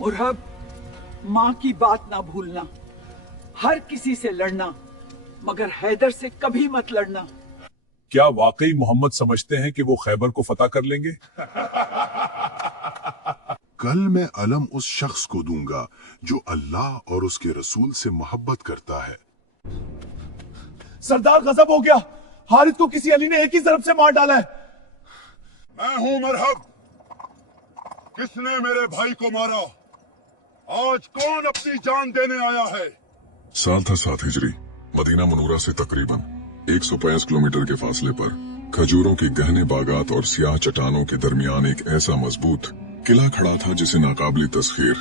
मुरहब, माँ की बात ना भूलना। हर किसी से लड़ना, मगर हैदर से कभी मत लड़ना। क्या वाकई मोहम्मद समझते हैं कि वो खैबर को फतह कर लेंगे? कल मैं अलम उस शख्स को दूंगा जो अल्लाह और उसके रसूल से मोहब्बत करता है। सरदार गजब हो गया, हारिस को किसी अली ने एक ही ज़रब से मार डाला है। मैं हूं मरहब। किसने मेरे भाई को मारा? आज कौन अपनी जान देने आया है? साल था 7 हिजरी। मदीना मनूरा से तकरीबन 150 किलोमीटर के फासले पर खजूरों के गहने बागात और सियाह चट्टानों के दरमियान एक ऐसा मजबूत किला खड़ा था जिसे नाकाबिल तस्खीर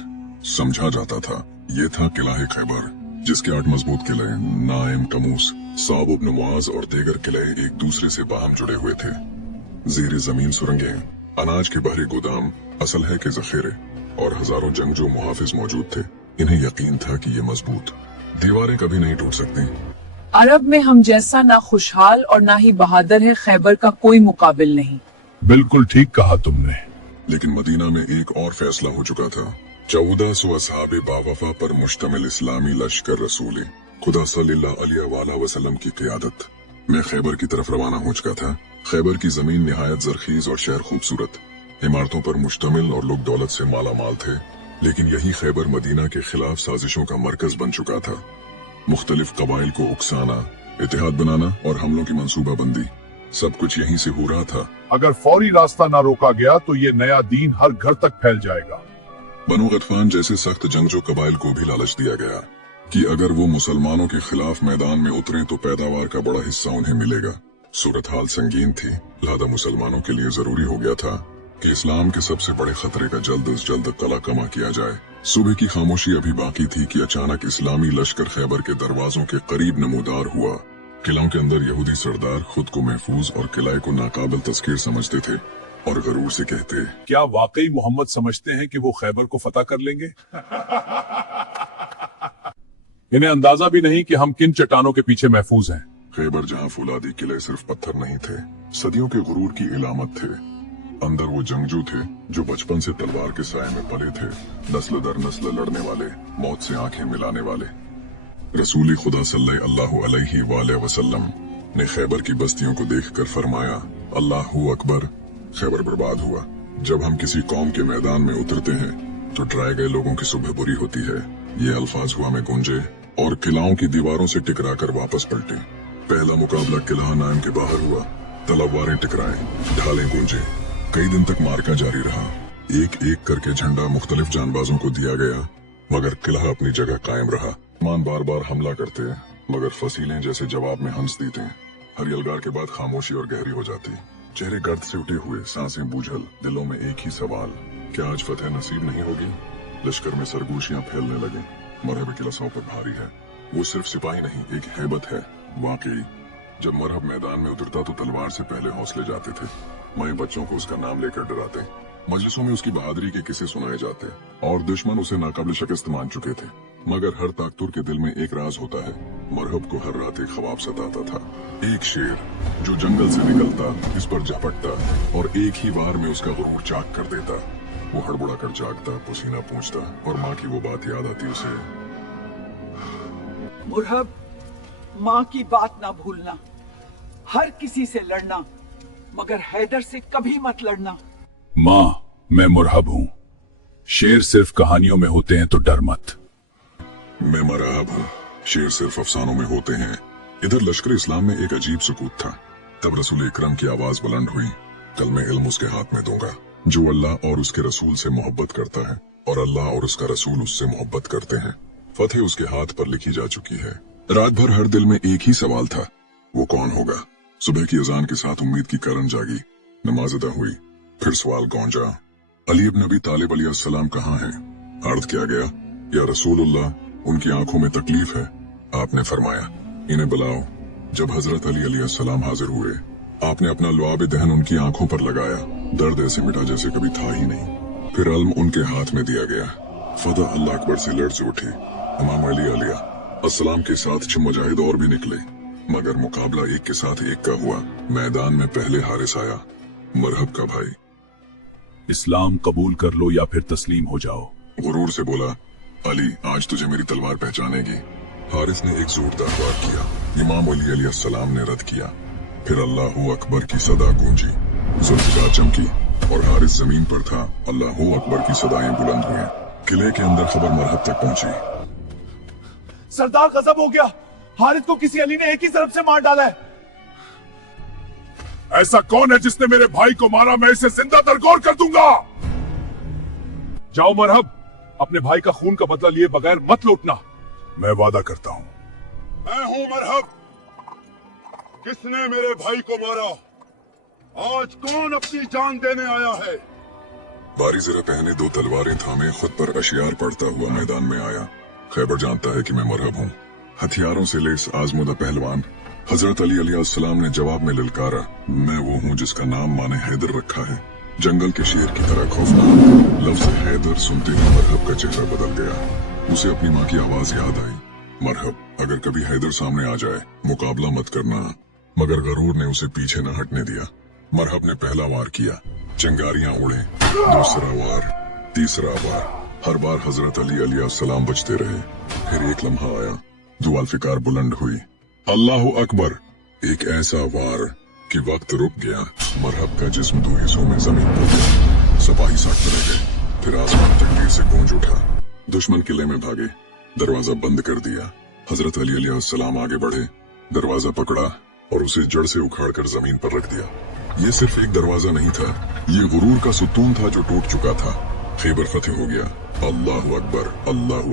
समझा जाता था। ये था किला खैबर, जिसके 8 मजबूत किले नाइम, टमूस, साब इब्न मुआज और दीगर किले एक दूसरे से बाहम जुड़े हुए थे। ज़ेर जमीन सुरंगें, अनाज के बहरी गोदाम, असलहे के जखीरे और हजारों जंगजू मुहाफिज मौजूद थे। इन्हें यकीन था कि ये मजबूत दीवारें कभी नहीं टूट सकती। अरब में हम जैसा ना खुशहाल और ना ही बहादुर है खैबर का कोई मुकाबिल नहीं। बिल्कुल ठीक कहा तुमने। लेकिन मदीना में एक और फैसला हो चुका था। 1400 असहाबे बावफा पर मुश्तमिल इस्लामी लश्कर रसूल खुदा सल्लल्लाहु अलैहि वसल्लम की क़ियादत में खैबर की तरफ रवाना हो चुका था। खैबर की जमीन निहायत जरखीज और शहर खूबसूरत, इमारतों पर मुश्तमिल और लोग दौलत से माला माल थे। लेकिन यही खैबर मदीना के खिलाफ साजिशों का मरकज बन चुका था। मुख्तलिफ कबाइल को उकसाना, इत्तेहाद बनाना और हमलों की मंसूबाबंदी, सब कुछ यहीं से हो रहा था। अगर फौरी रास्ता ना रोका गया तो ये नया दीन हर घर तक फैल जाएगा। बनु गतफान जैसे सख्त जंगजू कबाइल को भी लालच दिया गया कि अगर वो मुसलमानों के खिलाफ मैदान में उतरे तो पैदावार का बड़ा हिस्सा उन्हें मिलेगा। सूरत हाल संगीन थी, लिहाजा मुसलमानों के लिए जरूरी हो गया था कि इस्लाम के सबसे बड़े खतरे का जल्द अज जल्द कला कमा किया जाए। सुबह की खामोशी अभी बाकी थी कि अचानक इस्लामी लश्कर खैबर के दरवाजों के करीब नमूदार हुआ। किलों के अंदर यहूदी सरदार खुद को महफूज और किले को नाकाबिल तस्कीर समझते थे और गरूर से कहते, क्या वाकई मोहम्मद समझते हैं कि वो खैबर को फतह कर लेंगे? इन्हें अंदाजा भी नहीं कि हम किन चट्टानों के पीछे महफूज हैं। खैबर जहां फुलादी किले सिर्फ पत्थर नहीं थे, सदियों के गुरूर की इलामत थे। अंदर वो जंगजू थे जो बचपन से तलवार के साए में पले थे, नस्ल दर नस्ल लड़ने वाले, मौत से आंखें मिलाने वाले। रसूल खुदा सल्लल्लाहु अलैहि वसल्लम ने खैबर की बस्तियों को देखकर फरमाया, अल्लाहु अकबर। खैबर बर्बाद हुआ। जब हम किसी कौम के मैदान में उतरते हैं तो डराए गए लोगों की सुबह बुरी होती है। ये अल्फाज हुआ में गूंजे और किलाओं की दीवारों से टकराकर वापस पलटे। पहला मुकाबला किला नाइम के बाहर हुआ। तलवारें टकराए, ढालें गूंजे। कई दिन तक मार्का जारी रहा। एक एक करके झंडा मुख्तलिफ जानबाजों को दिया गया, मगर किला अपनी जगह कायम रहा। मान बार बार हमला करते, मगर फसीलें जैसे जवाब में हंस देते। हर यलगार के बाद खामोशी और गहरी हो जाती। चेहरे गर्द से उठे हुए, सांसें बूझल, दिलों में एक ही सवाल, क्या आज फतेह नसीब नहीं होगी? लश्कर में सरगोशियां फैलने लगे। मरहब किला सौ पर भारी है। वो सिर्फ सिपाही नहीं, एक हैबत है। वाकई जब मरहब मैदान में उतरता तो तलवार से पहले हौसले जाते थे। माए बच्चों को उसका नाम लेकर डराते। मजलिसों में उसकी बहादुरी के किस्से सुनाए जाते और दुश्मन उसे नाकाबिल शिकस्त मान चुके थे। मगर हर ताकतुर के दिल में एक राज होता है। मरहब को हर रात एक ख्वाब सताता था। एक शेर जो जंगल से निकलता, इस पर झपटता और एक ही बार में उसका गुरूर चाक कर देता। वो हड़बड़ा कर जागता, पसीना पूंछता और माँ की वो बात याद आती उसे। मुरहब, माँ की बात ना भूलना। हर किसी से लड़ना, मगर हैदर से कभी मत लड़ना। माँ, मैं मुरहब हूँ। शेर सिर्फ कहानियों में होते हैं तो डर मत। मैं मरहब हूँ, शेर सिर्फ अफसानों में होते हैं। इधर लश्कर इस्लाम में एक अजीब सुकूत था। तब रसूल इकरम की आवाज बुलंद हुई, कल मैं इल्म उसके हाथ में दूंगा जो अल्लाह और उसके रसूल से मोहब्बत करता है और अल्लाह और उसका रसूल उससे मोहब्बत करते हैं। फतेह उसके हाथ पर लिखी जा चुकी है। रात भर हर दिल में एक ही सवाल था, वो कौन होगा? सुबह की अजान के साथ उम्मीद की करन जागी। नमाज अदा हुई, फिर सवाल गूंजा, अली इब्न अबी तालिब अलैहिस्सलाम कहाँ हैं? अर्ज किया गया, या रसूलुल्लाह, उनकी आंखों में तकलीफ है। आपने फरमाया, इन्हें बुलाओ। जब हजरत अली अलैहिस्सलाम हाजिर हुए, आपने अपना लुआब दहन उनकी आंखों पर लगाया। दर्द ऐसे मिटा जैसे कभी था ही नहीं। फिर इल्म उनके हाथ में दिया गया। फदा अल्लाह अकबर से लर्ज उठी। इमाम अली आलिया अस्सलाम के साथ 6 मुजाहिद और भी निकले, मगर मुकाबला एक के साथ एक का हुआ। मैदान में पहले हारिस आया, मरहब का भाई। इस्लाम कबूल कर लो या फिर तस्लीम हो जाओ। गुरूर से बोला, अली आज तुझे मेरी तलवार पहचानेगी। हारिस ने एक जोरदार वार किया। इमाम अली अलैहिस्सलाम ने रद्द किया। फिर अल्लाहू अकबर की सदा गूंजी। जुल्फकार चमकी और हारिस जमीन पर था। अल्लाहू अकबर की सदाएं बुलंद हुई। किले के अंदर खबर मरहब तक पहुंची। सरदार गजब हो गया, हारिस को किसी अली ने एक ही तरफ से मार डाला है। ऐसा कौन है जिसने मेरे भाई को मारा? मैं इसे जिंदा दरगोर कर दूंगा। जाओ मरहब, अपने भाई का खून का बदला लिए बगैर मत लौटना। मैं वादा करता हूं। मैं हूं मरहब। किसने मेरे भाई को मारा? आज कौन अपनी जान देने आया है? बारी जरा पहने 2 तलवारें थामे खुद पर अशियार पड़ता हुआ मैदान में आया। खैबर जानता है कि मैं मरहब हूँ। हथियारों से लेस आजमुदा पहलवान हजरत अली अलैहिस्सलाम ने जवाब में ललकारा, मैं वो हूँ जिसका नाम माने हैदर रखा है, जंगल के शेर की तरह खौफनाक। लफ्ज हैदर सुनते ही मरहब का चेहरा बदल गया। उसे अपनी माँ की आवाज याद आई, मरहब अगर कभी हैदर सामने आ जाए मुकाबला मत करना। मगर गरूर ने उसे पीछे न हटने दिया। मरहब ने पहला वार किया, चिंगारियां उड़े। दूसरा वार, तीसरा वार, हर बार हजरत अली अलैहिस्सलाम बचते रहे। फिर एक लम्हा आया, दुआल्फिकार बुलंद हुई, अल्लाहु अकबर। एक ऐसा वार कि वक्त रुक गया। मरहब का जिस्म 2 हिस्सों में जमीन पर गया। सिपाही सख्त रह गए। फिर आसमान तकबीर से गूंज उठा। दुश्मन किले में भागे। दरवाजा बंद कर दिया। हजरत अली अलैहिस्सलाम आगे बढ़े, दरवाजा पकड़ा और उसे जड़ से उखाड़कर जमीन पर रख दिया। ये सिर्फ एक दरवाजा नहीं था, ये गुरूर का सुतून था जो टूट चुका था। खैबर फतेह हो गया। अल्लाहु अकबर, अल्लाहु